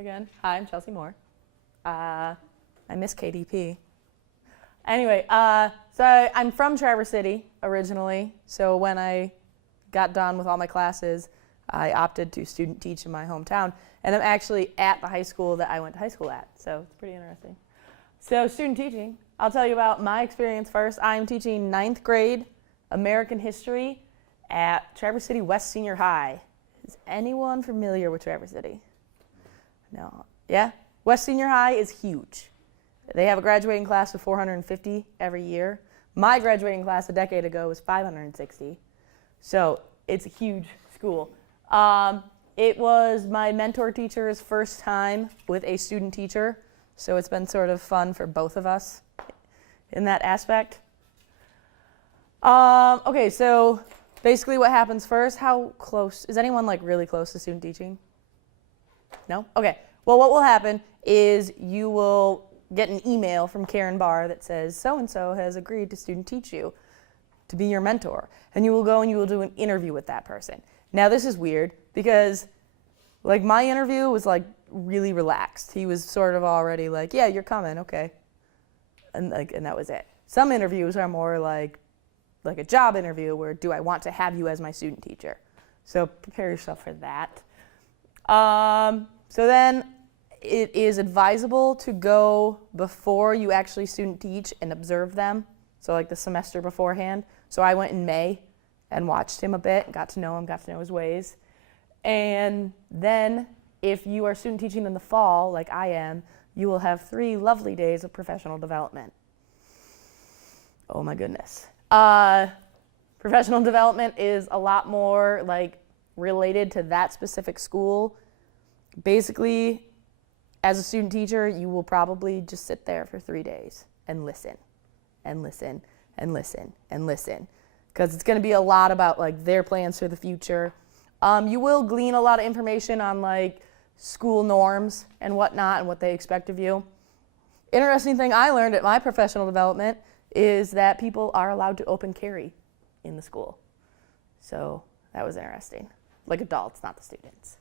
again. Hi, I'm Chelsea Moore. I miss KDP. Anyway, so I'm from Traverse City originally. So when I got done with all my classes, I opted to student teach in my hometown. And I'm actually at the high school that I went to high school at. So it's pretty interesting. So student teaching, I'll tell you about my experience first. I'm teaching 9th grade American history at Traverse City West Senior High. Is anyone familiar with Traverse City? No. Yeah? West Senior High is huge. They have a graduating class of 450 every year. My graduating class a decade ago was 560. So it's a huge school. It was my mentor teacher's first time with a student teacher. So it's been sort of fun for both of us in that aspect. Okay, so basically what happens first, how close, is anyone like really close to student teaching? No? Okay. Well, what will happen is you will get an email from Karen Barr that says, so-and-so has agreed to student teach you to be your mentor. And you will go and you will do an interview with that person. Now, this is weird because like my interview was like really relaxed. He was sort of already like, yeah, you're coming, okay. And that was it. Some interviews are more like a job interview where do I want to have you as my student teacher? So prepare yourself for that. So then it is advisable to go before you actually student teach and observe them. So like the semester beforehand. So I went in May and watched him a bit, got to know him, got to know his ways. And then if you are student teaching in the fall, like I am, you will have 3 lovely days of professional development. Oh my goodness. Professional development is a lot more like related to that specific school. Basically, as a student teacher, you will probably just sit there for 3 days and listen and listen and listen and listen, because it's going to be a lot about like their plans for the future. You will glean a lot of information on like school norms and whatnot and what they expect of you. Interesting thing I learned at my professional development is that people are allowed to open carry in the school. So that was interesting. Like adults, not the students.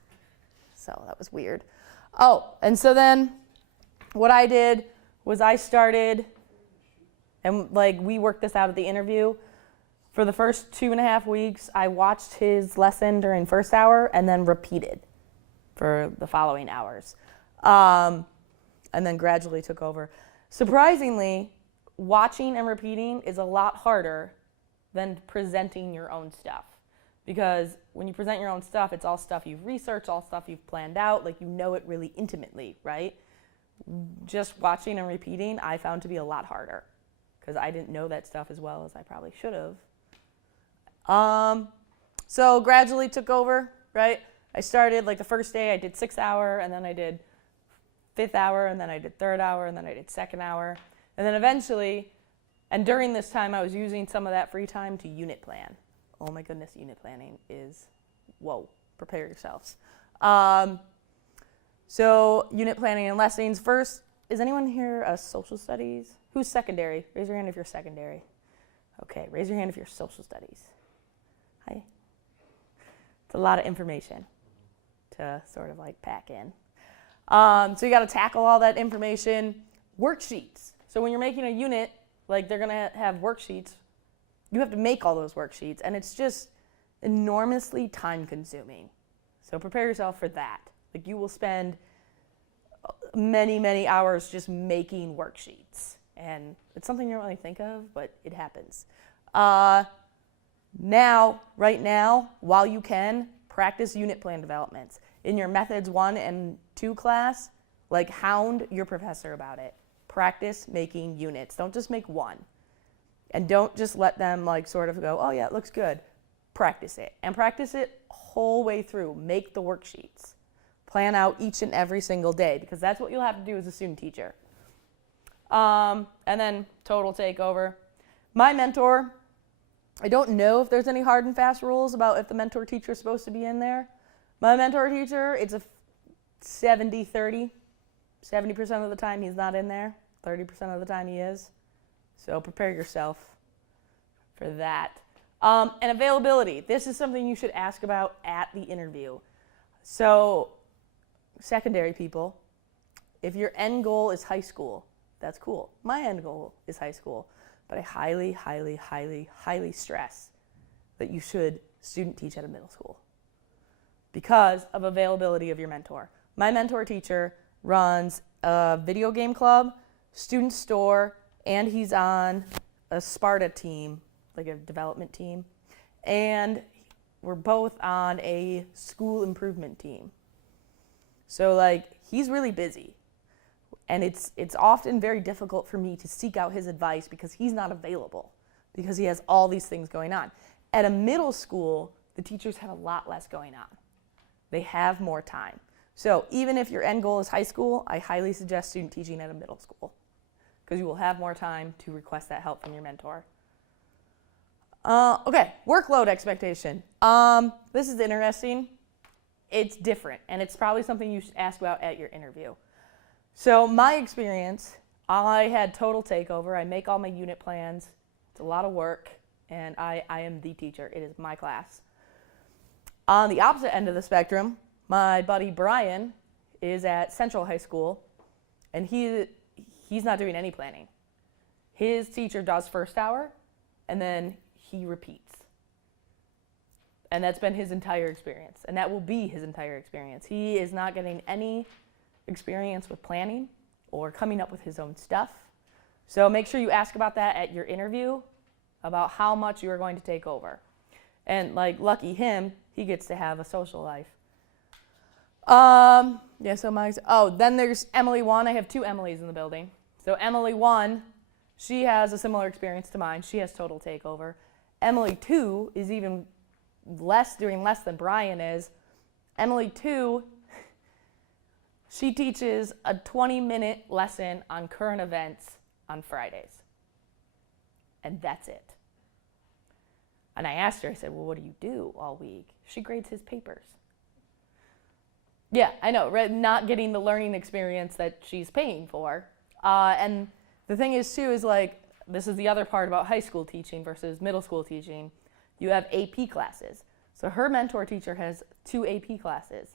So that was weird. Oh, and so then what I did was I started, and like we worked this out at the interview. For the first 2.5 weeks, I watched his lesson during first hour and then repeated for the following hours. And then gradually took over. Surprisingly, watching and repeating is a lot harder than presenting your own stuff. Because when you present your own stuff, it's all stuff you've researched, all stuff you've planned out, like you know it really intimately, right? Just watching and repeating, I found to be a lot harder because I didn't know that stuff as well as I probably should have. So gradually took over, right? I started like the first day I did 6th hour, and then I did 5th hour, and then I did 3rd hour, and then I did 2nd hour. And then eventually, and during this time, I was using some of that free time to unit plan. Oh my goodness, unit planning is, whoa, prepare yourselves. So unit planning and lessons. First, is anyone here a social studies? Who's secondary? Raise your hand if you're secondary. Okay, raise your hand if you're social studies. Hi. It's a lot of information to sort of like pack in. So you got to tackle all that information. Worksheets. So when you're making a unit, like they're going to have worksheets, you have to make all those worksheets, and it's just enormously time consuming. So prepare yourself for that. Like you will spend many, many hours just making worksheets. And it's something you don't really think of, but it happens. Right now, while you can, practice unit plan developments. In your Methods 1 and 2 class, like hound your professor about it. Practice making units. Don't just make one. And don't just let them like sort of go, oh yeah, it looks good. Practice it. And practice it whole way through. Make the worksheets. Plan out each and every single day, because that's what you'll have to do as a student teacher. And then total takeover. My mentor, I don't know if there's any hard and fast rules about if the mentor teacher is supposed to be in there. My mentor teacher, it's a 70-30. 70% of the time he's not in there. 30% of the time he is. So prepare yourself for that. And availability. This is something you should ask about at the interview. So secondary people, if your end goal is high school, that's cool. My end goal is high school, but I highly, highly, highly, highly stress that you should student teach at a middle school because of availability of your mentor. My mentor teacher runs a video game club, student store, and he's on a Sparta team, like a development team, and we're both on a school improvement team. So like he's really busy, and it's often very difficult for me to seek out his advice because he's not available because he has all these things going on. At a middle school, the teachers have a lot less going on. They have more time. So even if your end goal is high school, I highly suggest student teaching at a middle school because you will have more time to request that help from your mentor. Okay, workload expectation. This is interesting. It's different, and it's probably something you should ask about at your interview. So my experience, I had total takeover. I make all my unit plans. It's a lot of work, and I am the teacher. It is my class. On the opposite end of the spectrum, my buddy Brian is at Central High School, and he's not doing any planning. His teacher does first hour, and then he repeats. And that's been his entire experience, and that will be his entire experience. He is not getting any experience with planning or coming up with his own stuff. So make sure you ask about that at your interview, about how much you are going to take over. And like lucky him, he gets to have a social life. Then there's Emily 1. I have two Emilys in the building. So Emily 1, she has a similar experience to mine. She has total takeover. Emily 2 is even doing less than Brian is. Emily 2, she teaches a 20-minute lesson on current events on Fridays. And that's it. And I asked her, I said, well, what do you do all week? She grades his papers. Yeah, I know, right? Not getting the learning experience that she's paying for. And the thing is, too, is like, this is the other part about high school teaching versus middle school teaching. You have AP classes. So her mentor teacher has 2 AP classes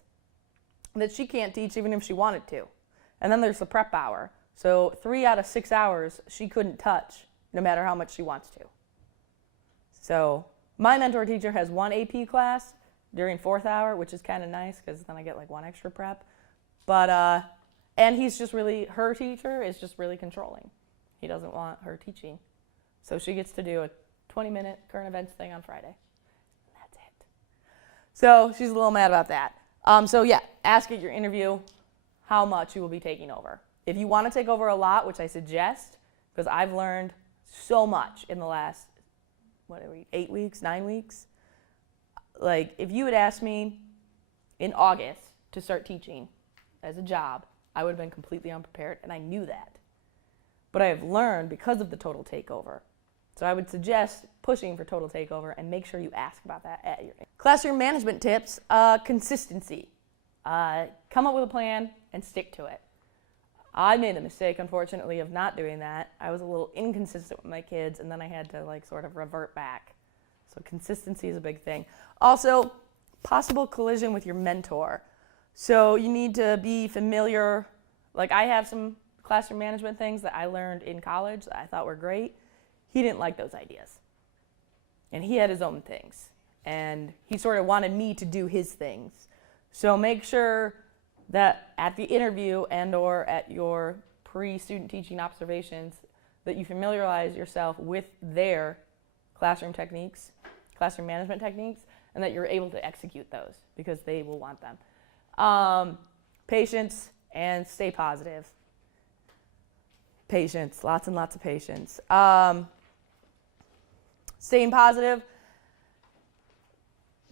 that she can't teach even if she wanted to. And then there's the prep hour. So 3 out of 6 hours she couldn't touch no matter how much she wants to. So my mentor teacher has 1 AP class during 4th hour, which is kind of nice because then I get like 1 extra prep. But, and her teacher is just really controlling. He doesn't want her teaching. So she gets to do a 20-minute current events thing on Friday. And that's it. So she's a little mad about that. Ask at your interview how much you will be taking over. If you want to take over a lot, which I suggest, because I've learned so much in the last, 8 weeks, 9 weeks. Like, if you had asked me in August to start teaching as a job, I would have been completely unprepared, and I knew that. But I have learned because of the total takeover. So I would suggest pushing for total takeover and make sure you ask about that at your classroom management tips. Consistency. Come up with a plan and stick to it. I made the mistake, unfortunately, of not doing that. I was a little inconsistent with my kids, and then I had to sort of revert back. So consistency is a big thing. Also, possible collision with your mentor. So you need to be familiar. Like, I have some classroom management things that I learned in college that I thought were great. He didn't like those ideas. And he had his own things. And he sort of wanted me to do his things. So make sure that at the interview and or at your pre-student teaching observations that you familiarize yourself with their classroom techniques, classroom management techniques, and that you're able to execute those because they will want them. Patience and stay positive. Patience, lots and lots of patience. Staying positive.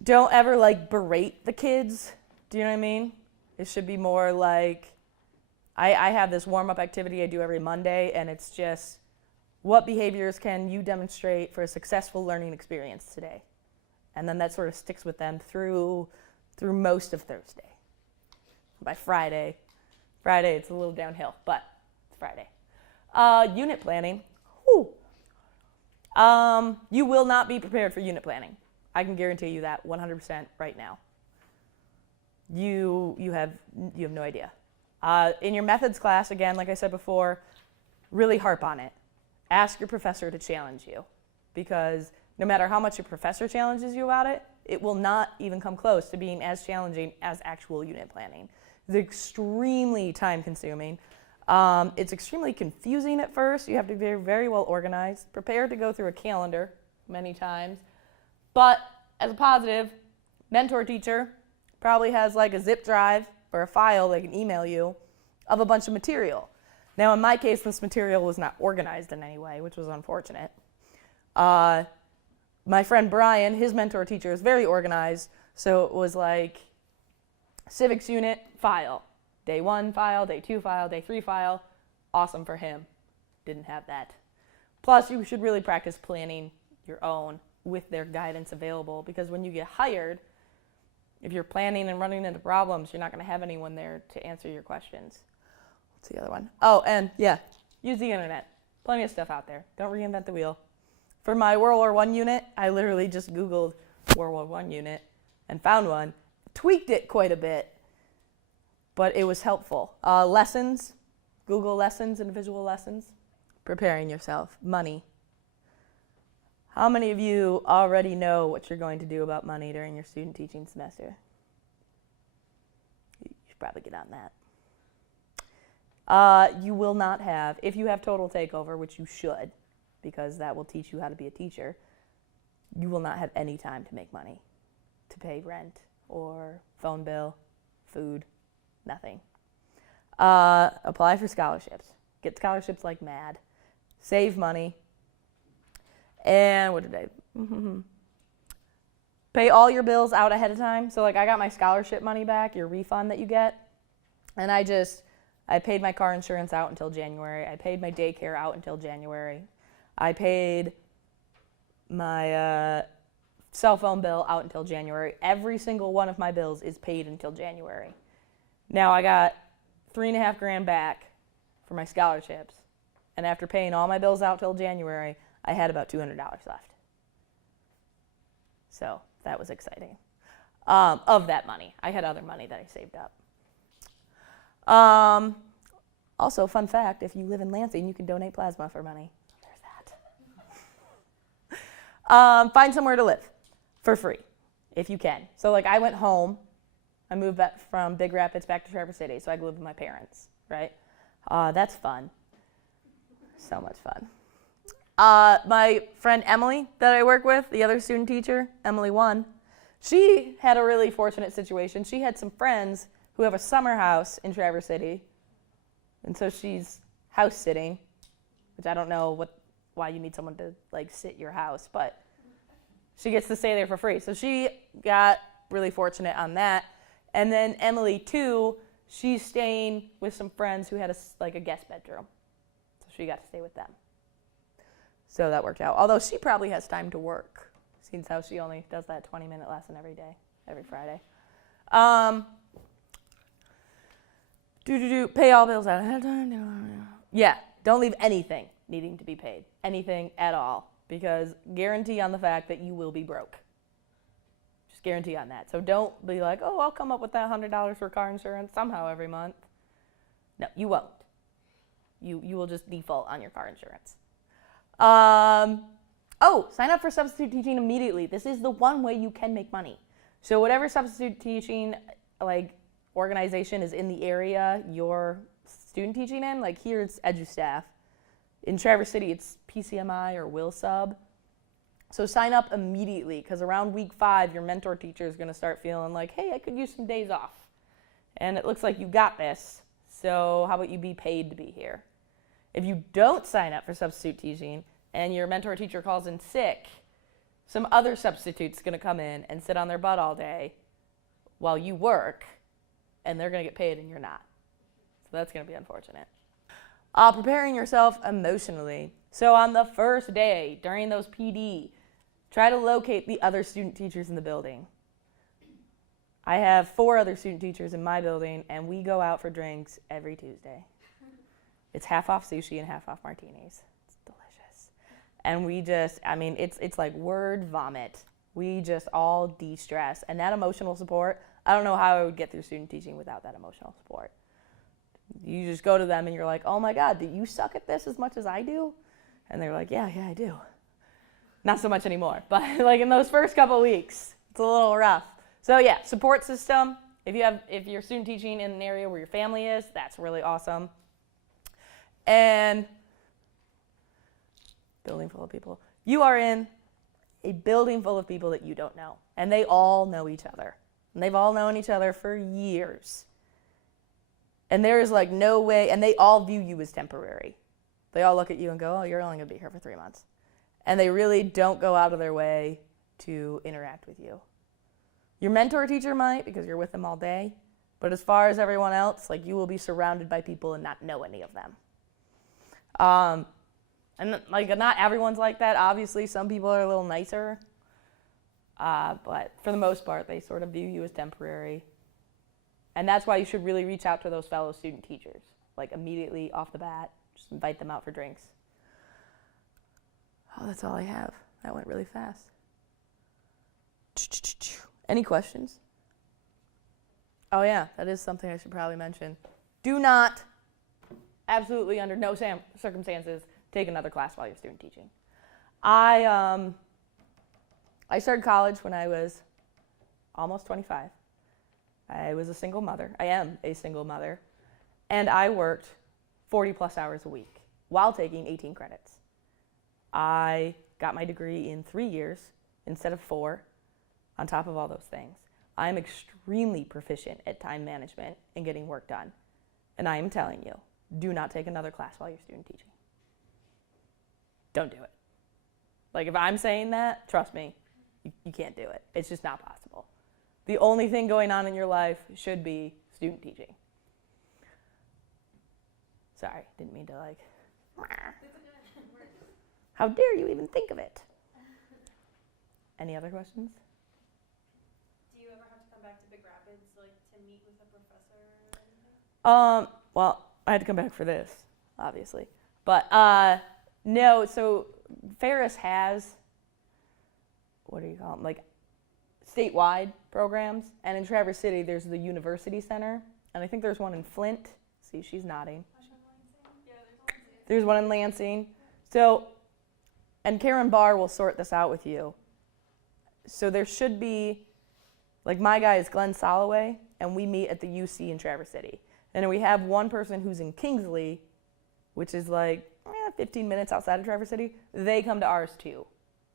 Don't ever berate the kids. Do you know what I mean? It should be more like, I have this warm-up activity I do every Monday, and it's just, what behaviors can you demonstrate for a successful learning experience today? And then that sort of sticks with them through most of Thursday. By Friday it's a little downhill, but it's Friday. Unit planning. You will not be prepared for unit planning. I can guarantee you that 100% right now. you have no idea. In your methods class, again, like I said before, really harp on it. Ask your professor to challenge you, because no matter how much your professor challenges you about it, it will not even come close to being as challenging as actual unit planning. It's extremely time-consuming. It's extremely confusing at first. You have to be very, very well organized, prepared to go through a calendar many times. But as a positive, mentor teacher probably has like a zip drive or a file they can email you of a bunch of material. Now, in my case, this material was not organized in any way, which was unfortunate. My friend Brian, his mentor teacher, is very organized, so it was like civics unit file, day 1 file, day 2 file, day 3 file. Awesome for him. Didn't have that. Plus, you should really practice planning your own with their guidance available, because when you get hired, if you're planning and running into problems, you're not going to have anyone there to answer your questions. What's the other one? Oh, and yeah, use the internet. Plenty of stuff out there. Don't reinvent the wheel. For my World War I unit, I literally just Googled World War I unit and found one. Tweaked it quite a bit, but it was helpful. Lessons, Google lessons, individual lessons. Preparing yourself. Money. How many of you already know what you're going to do about money during your student teaching semester? You should probably get on that. You will not have, if you have total takeover, which you should, because that will teach you how to be a teacher, you will not have any time to make money, to pay rent or phone bill, food, nothing. Apply for scholarships. Get scholarships like mad. Save money. And what did I? Pay all your bills out ahead of time. So like I got my scholarship money back, your refund that you get, and I paid my car insurance out until January. I paid my daycare out until January. I paid my cell phone bill out until January. Every single one of my bills is paid until January. Now I got $3,500 back for my scholarships, and after paying all my bills out till January, I had about $200 left. So that was exciting. Of that money, I had other money that I saved up. Also, fun fact: if you live in Lansing, you can donate plasma for money. Find somewhere to live for free, if you can. So like I went home, I moved back from Big Rapids back to Traverse City, so I could live with my parents, right? That's fun. So much fun. My friend Emily that I work with, the other student teacher, Emily 1, she had a really fortunate situation. She had some friends who have a summer house in Traverse City, and so she's house sitting, which I don't know why you need someone to like sit your house, but she gets to stay there for free. So she got really fortunate on that. And then Emily 2, she's staying with some friends who had a guest bedroom. So she got to stay with them. So that worked out. Although she probably has time to work, since how she only does that 20-minute lesson every day, every Friday. Pay all bills out ahead of time. Yeah, don't leave anything needing to be paid. Anything at all. Because guarantee on the fact that you will be broke. Just guarantee on that. So don't be like, oh, I'll come up with that $100 for car insurance somehow every month. No, you won't. You will just default on your car insurance. Sign up for substitute teaching immediately. This is the one way you can make money. So whatever substitute teaching organization is in the area you're student teaching in, like here it's EduStaff. In Traverse City, it's PCMI or WillSub. So sign up immediately, because around week 5, your mentor teacher is going to start feeling like, hey, I could use some days off. And it looks like you got this, so how about you be paid to be here? If you don't sign up for substitute teaching and your mentor teacher calls in sick, some other substitute's going to come in and sit on their butt all day while you work, and they're going to get paid and you're not. So that's going to be unfortunate. Preparing yourself emotionally. So on the first day, during those PD, try to locate the other student teachers in the building. I have 4 other student teachers in my building, and we go out for drinks every Tuesday. It's half off sushi and half off martinis. It's delicious. And we just, it's like word vomit. We just all de-stress. And that emotional support, I don't know how I would get through student teaching without that emotional support. You just go to them and you're like, oh my God, do you suck at this as much as I do? And they're like, yeah, I do. Not so much anymore, but like in those first couple weeks, it's a little rough. So yeah, support system. If you're student teaching in an area where your family is, that's really awesome. And building full of people. You are in a building full of people that you don't know, and they all know each other. And they've all known each other for years. And there is like no way, and they all view you as temporary. They all look at you and go, oh, you're only going to be here for 3 months. And they really don't go out of their way to interact with you. Your mentor teacher might, because you're with them all day. But as far as everyone else, like you will be surrounded by people and not know any of them. And like not everyone's like that. Obviously, some people are a little nicer. But for the most part, they sort of view you as temporary. And that's why you should really reach out to those fellow student teachers. Like immediately off the bat, just invite them out for drinks. Oh, that's all I have. That went really fast. Any questions? Oh yeah, that is something I should probably mention. Do not, absolutely under no circumstances, take another class while you're student teaching. I started college when I was almost 25. I was a single mother. I am a single mother. And I worked 40 plus hours a week while taking 18 credits. I got my degree in 3 years instead of 4 on top of all those things. I'm extremely proficient at time management and getting work done. And I am telling you, do not take another class while you're student teaching. Don't do it. Like if I'm saying that, trust me, you can't do it. It's just not possible. The only thing going on in your life should be student teaching. Sorry, didn't mean to like. How dare you even think of it? Any other questions? Do you ever have to come back to Big Rapids, like to meet with a professor or anything? Well, I had to come back for this, obviously. But no, so Ferris has, what do you call them, like statewide programs. And in Traverse City, there's the University Center. And I think there's one in Flint. See, she's nodding. There's one in Lansing. So, and Karen Barr will sort this out with you. So there should be, like my guy is Glenn Soloway, and we meet at the UC in Traverse City. And then we have one person who's in Kingsley, which is like 15 minutes outside of Traverse City. They come to ours too,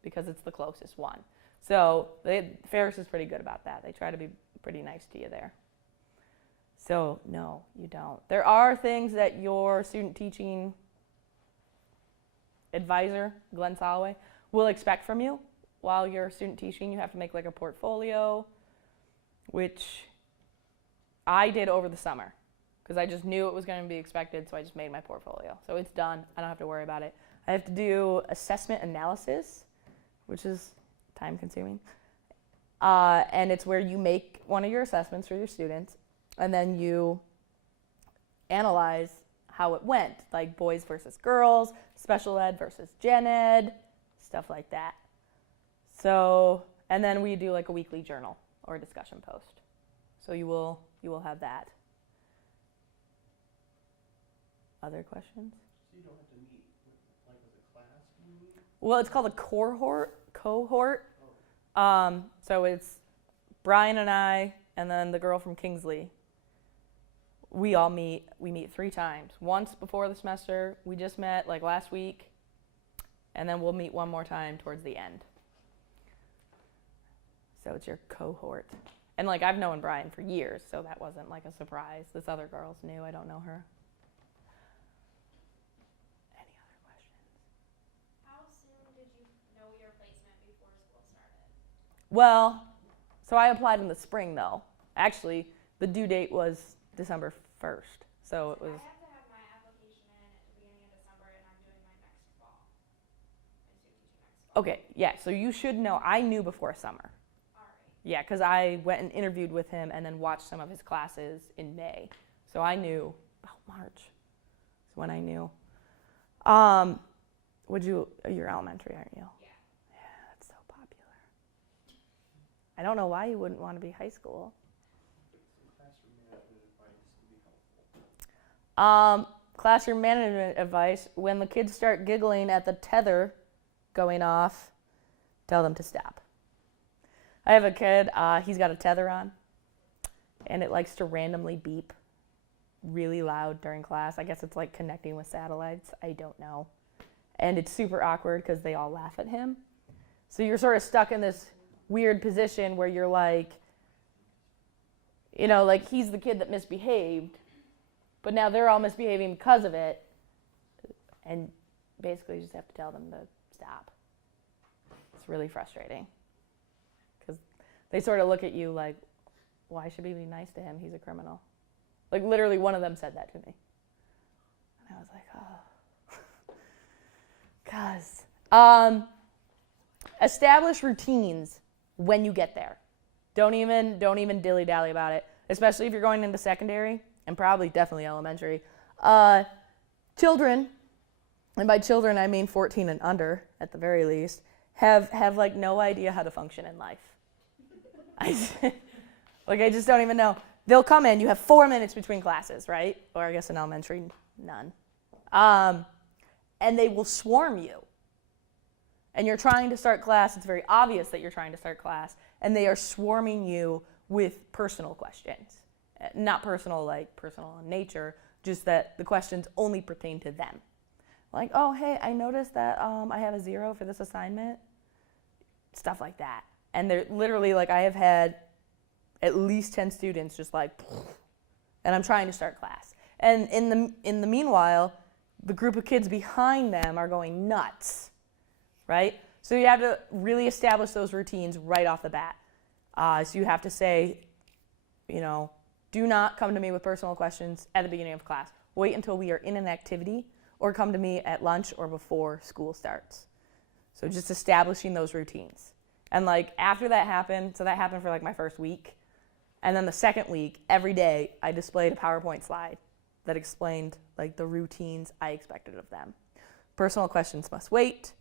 because it's the closest one. So Ferris is pretty good about that. They try to be pretty nice to you there. So no, you don't. There are things that your student teaching advisor, Glenn Soloway, will expect from you while you're student teaching. You have to make like a portfolio, which I did over the summer because I just knew it was going to be expected, so I just made my portfolio. So it's done. I don't have to worry about it. I have to do assessment analysis, which is time consuming. And it's where you make one of your assessments for your students, and then you analyze how it went, like boys versus girls, special ed versus gen ed, stuff like that. So, and then we do like a weekly journal or a discussion post. So you will have that. Other questions? So you don't have to meet like as a class, do you meet? Well, it's called a cohort. Oh. So it's Brian and I, and then the girl from Kingsley. We all meet. We meet 3 times. Once before the semester. We just met like last week, and then we'll meet one more time towards the end. So it's your cohort. And like I've known Brian for years, so that wasn't like a surprise. This other girl's new. I don't know her. Any other questions? How soon did you know your placement before school started? Well, so I applied in the spring though. Actually, the due date was December 1st. So it was. I have to have my application in at the beginning of December, and I'm doing my next fall. My student teaching next fall. Okay, yeah, so you should know. I knew before summer. All right. Yeah, because I went and interviewed with him and then watched some of his classes in May. So I knew about March is when I knew. You're elementary, aren't you? Yeah. Yeah, that's so popular. I don't know why you wouldn't want to be high school. Classroom management advice: when the kids start giggling at the tether going off, tell them to stop. I have a kid, he's got a tether on, and it likes to randomly beep really loud during class. I guess it's like connecting with satellites. I don't know. And it's super awkward because they all laugh at him. So you're sort of stuck in this weird position where you're like, like he's the kid that misbehaved, but now they're all misbehaving because of it. And basically you just have to tell them to stop. It's really frustrating because they sort of look at you like, why should we be nice to him? He's a criminal. Like literally one of them said that to me. And I was like, oh. Establish routines when you get there. Don't even dilly-dally about it, especially if you're going into secondary and probably definitely elementary. Children, and by children I mean 14 and under at the very least, have like no idea how to function in life. I just don't even know. They'll come in, you have 4 minutes between classes, right? Or I guess in elementary, none. And they will swarm you. And you're trying to start class, it's very obvious that you're trying to start class, and they are swarming you with personal questions. Not personal in nature, just that the questions only pertain to them. Like, oh, hey, I noticed that I have a 0 for this assignment. Stuff like that. And they're literally like, I have had at least 10 students just like, and I'm trying to start class. And in the meanwhile, the group of kids behind them are going nuts, right? So you have to really establish those routines right off the bat. So you have to say, do not come to me with personal questions at the beginning of class. Wait until we are in an activity, or come to me at lunch or before school starts. So just establishing those routines. And like after that happened, so that happened for like my first week. And then the second week, every day, I displayed a PowerPoint slide that explained like the routines I expected of them. Personal questions must wait.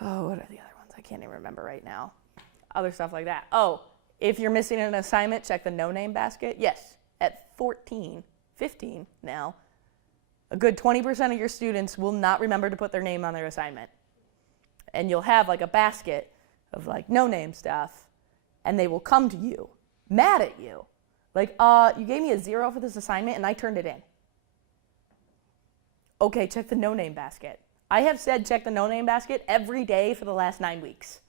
Oh, what are the other ones? I can't even remember right now. Other stuff like that. Oh, if you're missing an assignment, check the no-name basket. Yes, at 14, 15 now, a good 20% of your students will not remember to put their name on their assignment. And you'll have like a basket of like no-name stuff, and they will come to you, mad at you. Like, you gave me a 0 for this assignment and I turned it in. Okay, check the no-name basket. I have said check the no-name basket every day for the last 9 weeks,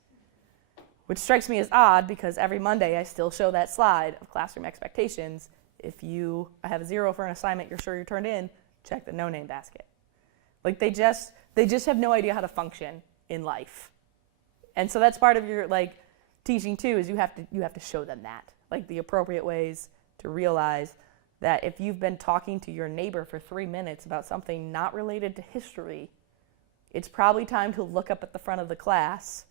which strikes me as odd because every Monday I still show that slide of classroom expectations. If I have a 0 for an assignment you're sure you turned in, check the no-name basket. Like they just have no idea how to function in life. And so that's part of your like teaching too, is you have to show them that, like the appropriate ways to realize that if you've been talking to your neighbor for 3 minutes about something not related to history, it's probably time to look up at the front of the class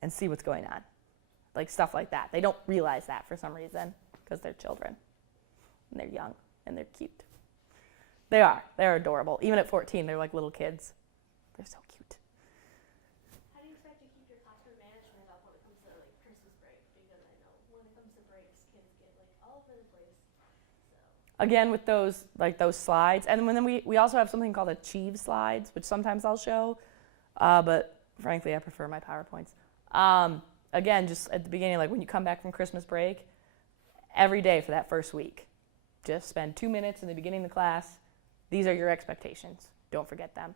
and see what's going on. Like stuff like that. They don't realize that for some reason because they're children and they're young and they're cute. They're adorable. Even at 14, they're like little kids. They're so cute. How do you expect to keep your classroom management up when it comes to like Christmas break? Because I know when it comes to breaks, kids get like all over the place. So. Again, with those slides, and then we also have something called Achieve slides, which sometimes I'll show, but frankly, I prefer my PowerPoints. Again, just at the beginning, like when you come back from Christmas break, every day for that first week, just spend 2 minutes in the beginning of the class. These are your expectations. Don't forget them.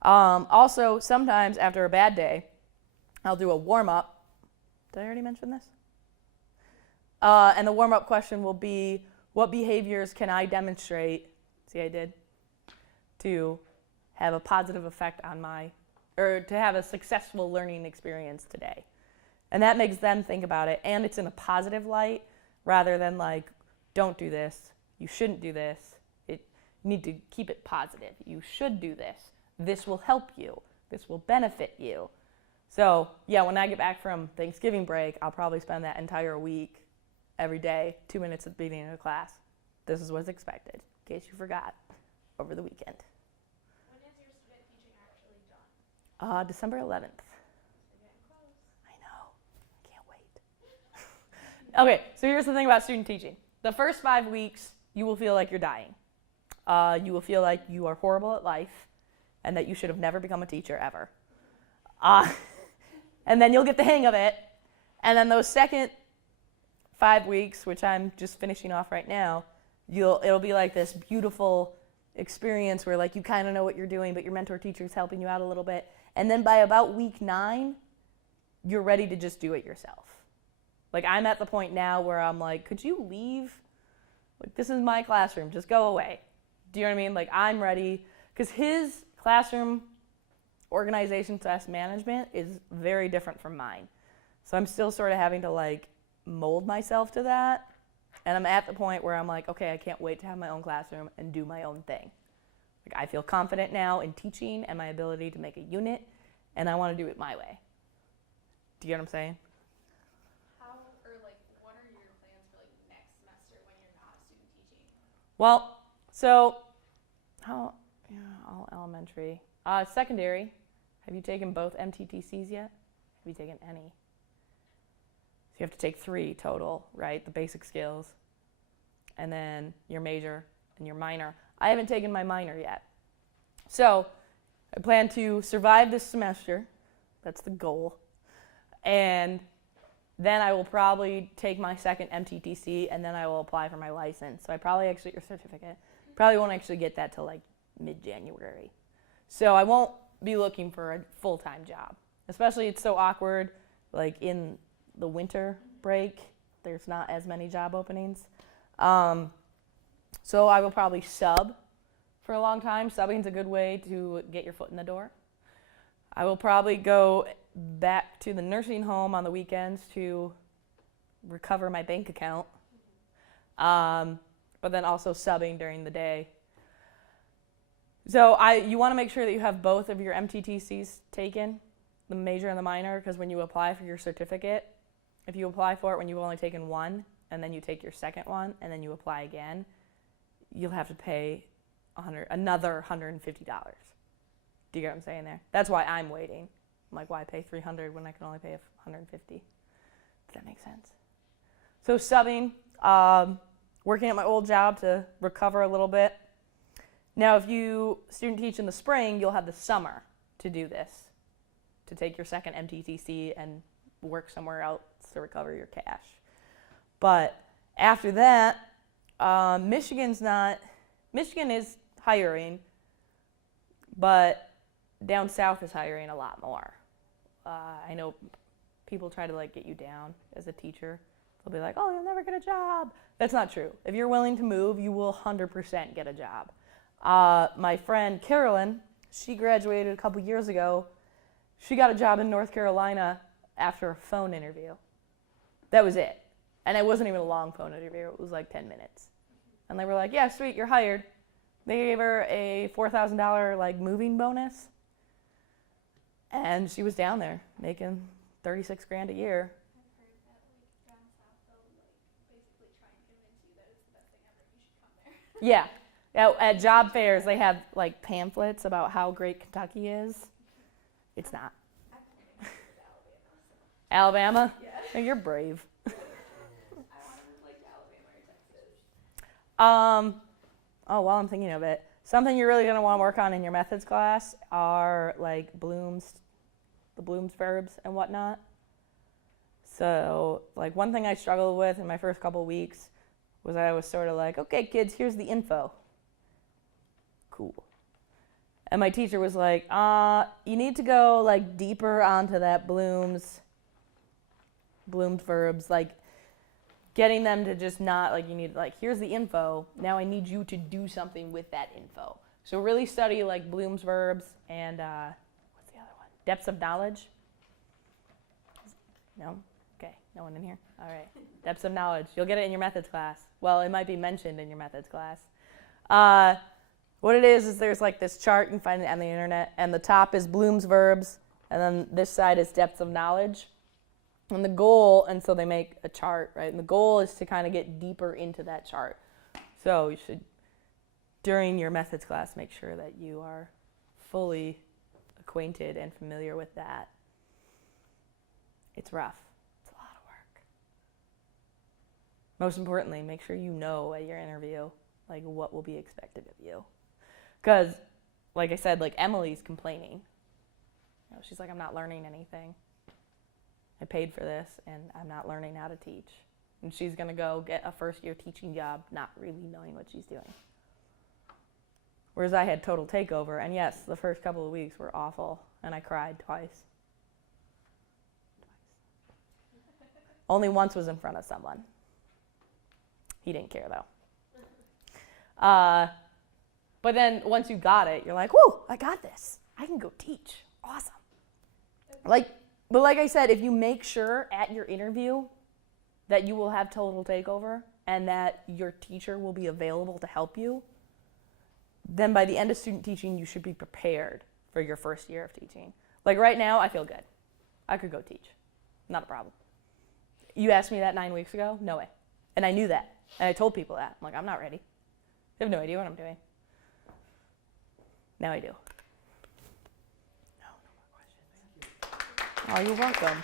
Also, sometimes after a bad day, I'll do a warm-up. Did I already mention this? And the warm-up question will be, what behaviors can I demonstrate, see I did, to have a positive effect on to have a successful learning experience today? And that makes them think about it, and it's in a positive light rather than like, don't do this, you shouldn't do this. You need to keep it positive. You should do this. This will help you. This will benefit you. So yeah, when I get back from Thanksgiving break, I'll probably spend that entire week, every day, 2 minutes at the beginning of the class. This is what's expected, in case you forgot, over the weekend. When is your student teaching actually done? December 11th. We're getting close. I know. I can't wait. Okay, so here's the thing about student teaching. The first 5 weeks, you will feel like you're dying. You will feel like you are horrible at life and that you should have never become a teacher ever. Uh, and then you'll get the hang of it. And then those second 5 weeks, which I'm just finishing off right now, it'll be like this beautiful experience where like you kind of know what you're doing, but your mentor teacher is helping you out a little bit. And then by about week 9, you're ready to just do it yourself. Like I'm at the point now where I'm like, could you leave? Like this is my classroom, just go away. Do you know what I mean? Like I'm ready, because his classroom organization / management is very different from mine. So I'm still sort of having to like mold myself to that. And I'm at the point where I'm like, okay, I can't wait to have my own classroom and do my own thing. Like I feel confident now in teaching and my ability to make a unit, and I want to do it my way. Do you get what I'm saying? What are your plans for like next semester when you're not student teaching? Well, so all elementary. Secondary, have you taken both MTTCs yet? Have you taken any? So you have to take 3 total, right? The basic skills, and then your major and your minor. I haven't taken my minor yet. So I plan to survive this semester. That's the goal. And then I will probably take my second MTTC, and then I will apply for my license. So I probably actually, your certificate, probably won't actually get that till like mid-January. So I won't be looking for a full-time job. Especially it's so awkward, like in the winter break, there's not as many job openings. So I will probably sub for a long time. Subbing is a good way to get your foot in the door. I will probably go back to the nursing home on the weekends to recover my bank account, but then also subbing during the day. So you want to make sure that you have both of your MTTCs taken, the major and the minor, because when you apply for your certificate, if you apply for it when you've only taken one, and then you take your second one, and then you apply again, you'll have to pay another $150. Do you get what I'm saying there? That's why I'm waiting. I'm like, why pay $300 when I can only pay $150? Does that make sense? So subbing, working at my old job to recover a little bit. Now, if you student teach in the spring, you'll have the summer to do this, to take your second MTTC and work somewhere else to recover your cash. But after that, Michigan is hiring, but down south is hiring a lot more. I know people try to like get you down as a teacher. They'll be like, oh, you'll never get a job. That's not true. If you're willing to move, you will 100% get a job. My friend Carolyn, she graduated a couple years ago. She got a job in North Carolina after a phone interview. That was it. And it wasn't even a long phone interview. It was like 10 minutes. And they were like, yeah, sweet, you're hired. They gave her a $4,000 like moving bonus. And she was down there making $36,000 a year. I've heard that like down south they'll like basically try and convince you that it's the best thing ever. You should come there. Yeah. At job fairs, they have like pamphlets about how great Kentucky is. It's not. I've been to Alabama. Alabama? Yeah. Oh, you're brave. I want to move like to Alabama or Texas. While I'm thinking of it, something you're really going to want to work on in your methods class are like the Bloom's verbs and whatnot. So like one thing I struggled with in my first couple weeks was I was sort of like, okay, kids, here's the info. Cool. And my teacher was like, you need to go like deeper onto that Bloom's verbs, like getting them to just not like, you need like, here's the info. Now I need you to do something with that info. So really study like Bloom's verbs and what's the other one? Depths of knowledge. No? Okay, no one in here? All right. Depths of knowledge. You'll get it in your methods class. Well, it might be mentioned in your methods class. What it is there's like this chart, you can find it on the internet, and the top is Bloom's verbs, and then this side is depths of knowledge. And the goal, and so they make a chart, right? And the goal is to kind of get deeper into that chart. So you should, during your methods class, make sure that you are fully acquainted and familiar with that. It's rough. It's a lot of work. Most importantly, make sure you know at your interview, Like, what will be expected of you? Because, like I said, like Emily's complaining. You know, she's like, I'm not learning anything. I paid for this, and I'm not learning how to teach. And she's going to go get a first-year teaching job not really knowing what she's doing. Whereas I had total takeover, and yes, the first couple of weeks were awful, and I cried twice. Only once was in front of someone. He didn't care, though. But then once you got it, you're like, whoa, I got this. I can go teach. Awesome. But like I said, if you make sure at your interview that you will have total takeover and that your teacher will be available to help you, then by the end of student teaching, you should be prepared for your first year of teaching. Like right now, I feel good. I could go teach. Not a problem. You asked me that 9 weeks ago? No way. And I knew that. And I told people that. I'm like, I'm not ready. I have no idea what I'm doing. Now I do. No more questions. Oh, you're welcome.